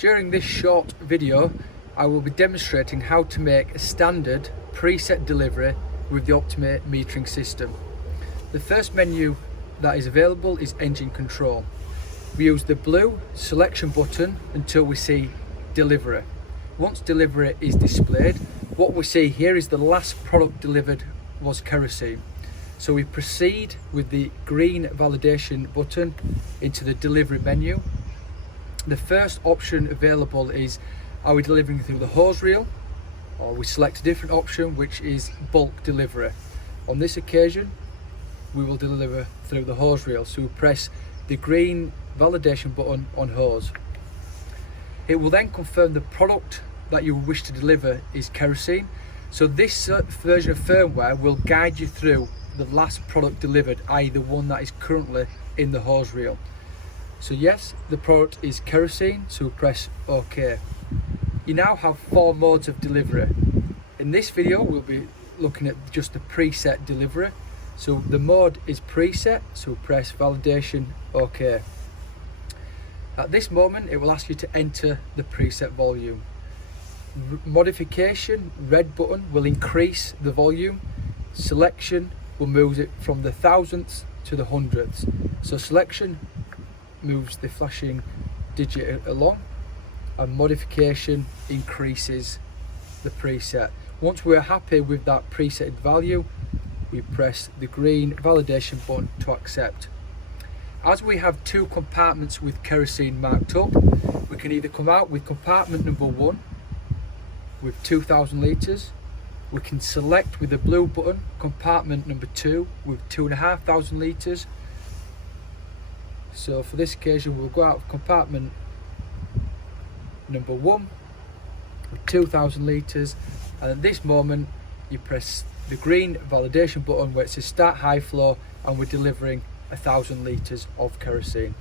During this short video, I will be demonstrating how to make a standard preset delivery with the ALMA metering system. The first menu that is available is engine control. We use the blue selection button until we see delivery. Once delivery is displayed, what we see here is the last product delivered was kerosene. So we proceed with the green validation button into the delivery menu. The first option available is, are we delivering through the hose reel, or we select a different option which is bulk delivery. On this occasion we will deliver through the hose reel, so we press the green validation button on hose. It will then confirm the product that you wish to deliver is kerosene. So this version of firmware will guide you through the last product delivered, i.e. the one that is currently in the hose reel. So yes, the product is kerosene, so we press OK. You now have 4 modes of delivery. In this video we'll be looking at just the preset delivery. So the mode is preset, so press validation OK. At this moment it will ask you to enter the preset volume. Modification, red button, will increase the volume. Selection will move it from the thousandths to the hundredths. So selection moves the flashing digit along, and modification increases the preset. Once we're happy with that preset value, we press the green validation button to accept. As we have 2 compartments with kerosene marked up, we can either come out with compartment number 1 with 2,000 litres. We can select with the blue button compartment number 2 with 2,500 litres. So for this occasion we'll go out of compartment number 1 with 2,000 litres, and at this moment you press the green validation button where it says start high flow, and we're delivering 1,000 litres of kerosene.